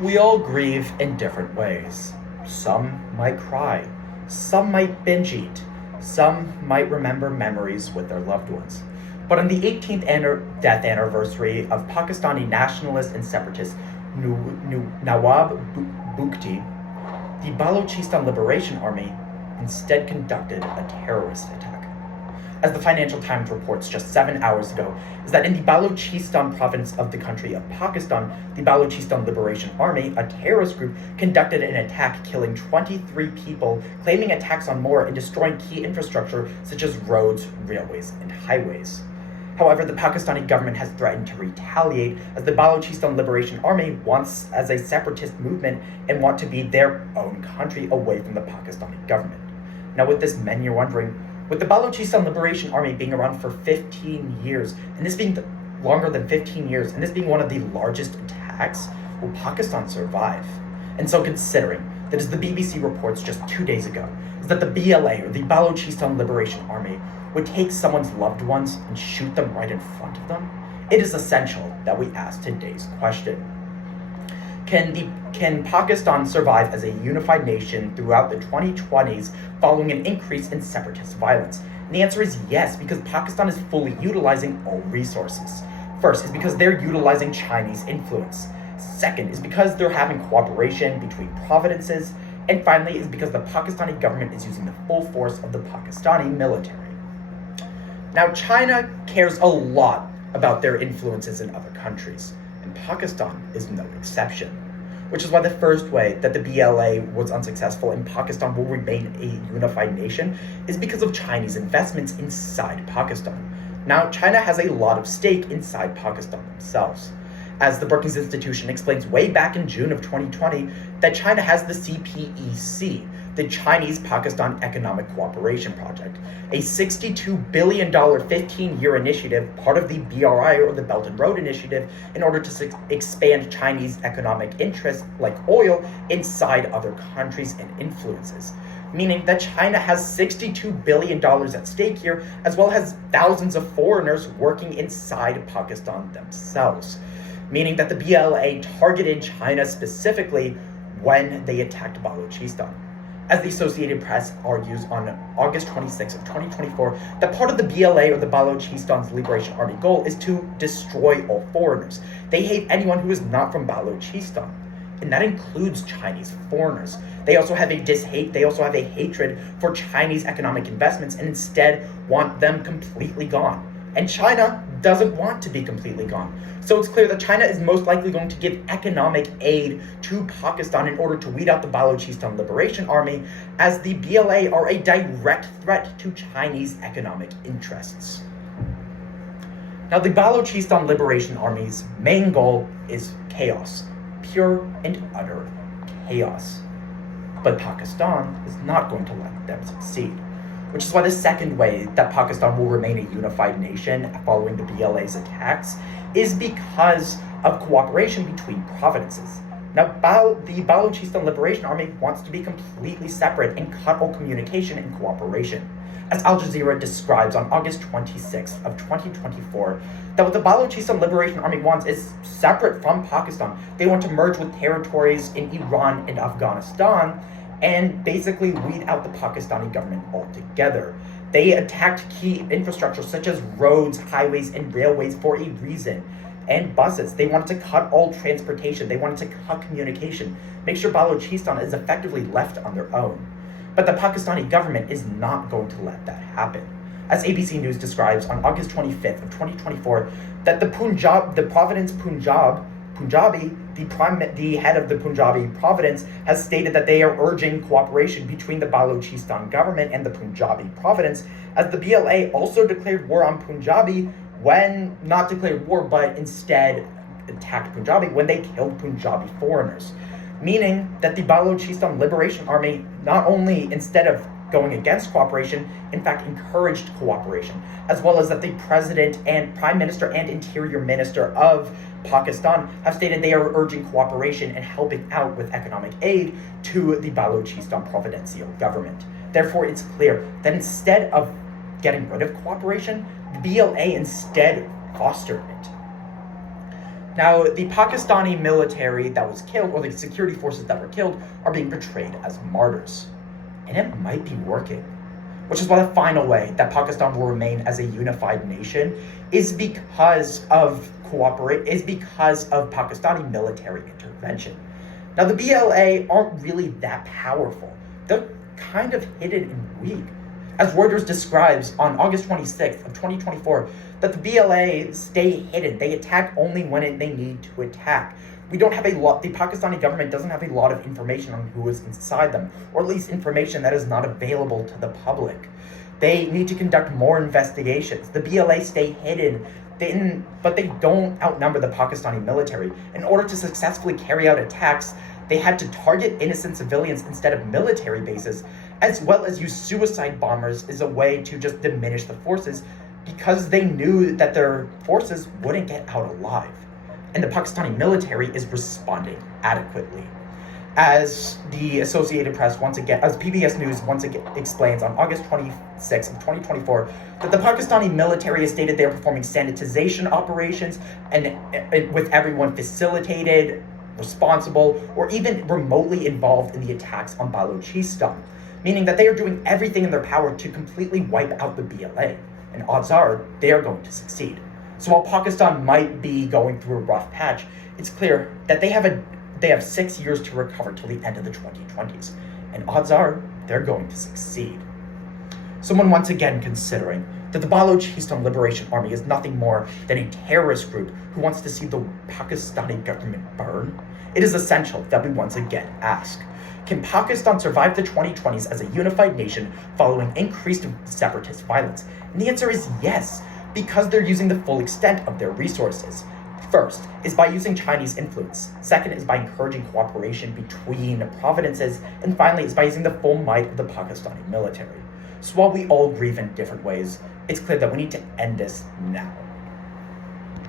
We all grieve in different ways. Some might cry, some might binge eat, some might remember memories with their loved ones. But on the 18th death anniversary of Pakistani nationalist and separatist Nawab Bukti, the Balochistan Liberation Army instead conducted a terrorist attack. As the Financial Times reports just 7 hours ago, is that in the Balochistan province of the country of Pakistan, the Balochistan Liberation Army, a terrorist group, conducted an attack killing 23 people, claiming attacks on more and destroying key infrastructure such as roads, railways, and highways. However, the Pakistani government has threatened to retaliate as the Balochistan Liberation Army wants as a separatist movement and want to be their own country away from the Pakistani government. Now with this, many are wondering, with the Balochistan Liberation Army being around for 15 years, and this being longer than 15 years, and this being one of the largest attacks, will Pakistan survive? And so considering that, as the BBC reports just 2 days ago, is that the BLA, or the Balochistan Liberation Army, would take someone's loved ones and shoot them right in front of them, it is essential that we ask today's question. Can Pakistan survive as a unified nation throughout the 2020s following an increase in separatist violence? And the answer is yes, because Pakistan is fully utilizing all resources. First is because they're utilizing Chinese influence. Second is because they're having cooperation between provinces. And finally is because the Pakistani government is using the full force of the Pakistani military. Now, China cares a lot about their influences in other countries, and Pakistan is no exception, which is why the first way that the BLA was unsuccessful and Pakistan will remain a unified nation is because of Chinese investments inside Pakistan. Now, China has a lot of stake inside Pakistan themselves. As the Brookings Institution explains way back in June of 2020, that China has the CPEC, the Chinese-Pakistan Economic Cooperation Project, a $62 billion 15-year initiative, part of the BRI, or the Belt and Road Initiative, in order to expand Chinese economic interests, like oil, inside other countries and influences. Meaning that China has $62 billion at stake here, as well as thousands of foreigners working inside Pakistan themselves. Meaning that the BLA targeted China specifically when they attacked Balochistan. As the Associated Press argues on August 26 of 2024, that part of the BLA, or the Balochistan's Liberation Army, goal is to destroy all foreigners. They hate anyone who is not from Balochistan, and that includes Chinese foreigners. They also have a hatred for Chinese economic investments and instead want them completely gone. And China doesn't want to be completely gone. So it's clear that China is most likely going to give economic aid to Pakistan in order to weed out the Balochistan Liberation Army, as the BLA are a direct threat to Chinese economic interests. Now, the Balochistan Liberation Army's main goal is chaos, pure and utter chaos. But Pakistan is not going to let them succeed, which is why the second way that Pakistan will remain a unified nation following the BLA's attacks is because of cooperation between provinces. Now, the Balochistan Liberation Army wants to be completely separate and cut all communication and cooperation. As Al Jazeera describes on August 26th of 2024, that what the Balochistan Liberation Army wants is separate from Pakistan. They want to merge with territories in Iran and Afghanistan and basically weed out the Pakistani government altogether. They attacked key infrastructure such as roads, highways, and railways for a reason, and buses. They wanted to cut all transportation. They wanted to cut communication, make sure Balochistan is effectively left on their own. But the Pakistani government is not going to let that happen. As ABC News describes on August 25th of 2024, that the province Punjabi, the head of the Punjabi province, has stated that they are urging cooperation between the Balochistan government and the Punjabi province, as the BLA also declared war on Punjabi when, not declared war, but instead attacked Punjabi when they killed Punjabi foreigners. Meaning that the Balochistan Liberation Army not only, instead of going against cooperation, in fact encouraged cooperation, as well as that the president and prime minister and interior minister of Pakistan have stated they are urging cooperation and helping out with economic aid to the Balochistan provincial government. Therefore, it's clear that instead of getting rid of cooperation, the BLA instead fostered it. Now, the Pakistani military that was killed, or the security forces that were killed, are being portrayed as martyrs. And it might be working. Which is why the final way that Pakistan will remain as a unified nation is because of Pakistani military intervention. Now, the BLA aren't really that powerful. They're kind of hidden and weak. As Reuters describes on August 26th of 2024, that the BLA stay hidden. They attack only when they need to attack. The Pakistani government doesn't have a lot of information on who is inside them, or at least information that is not available to the public. They need to conduct more investigations. The BLA stay hidden, but they don't outnumber the Pakistani military. In order to successfully carry out attacks, they had to target innocent civilians instead of military bases, as well as use suicide bombers as a way to just diminish the forces, because they knew that their forces wouldn't get out alive. And the Pakistani military is responding adequately. As the Associated Press as PBS News once again explains on August 26th of 2024, that the Pakistani military has stated they are performing sanitization operations and with everyone facilitated, responsible, or even remotely involved in the attacks on Balochistan, meaning that they are doing everything in their power to completely wipe out the BLA. And odds are they are going to succeed. So while Pakistan might be going through a rough patch, it's clear that they have 6 years to recover till the end of the 2020s. And odds are they're going to succeed. Someone once again considering that the Balochistan Liberation Army is nothing more than a terrorist group who wants to see the Pakistani government burn, it is essential that we once again ask, can Pakistan survive the 2020s as a unified nation following increased separatist violence? And the answer is yes, because they're using the full extent of their resources. First is by using Chinese influence. Second is by encouraging cooperation between provinces. And finally is by using the full might of the Pakistani military. So while we all grieve in different ways, it's clear that we need to end this now.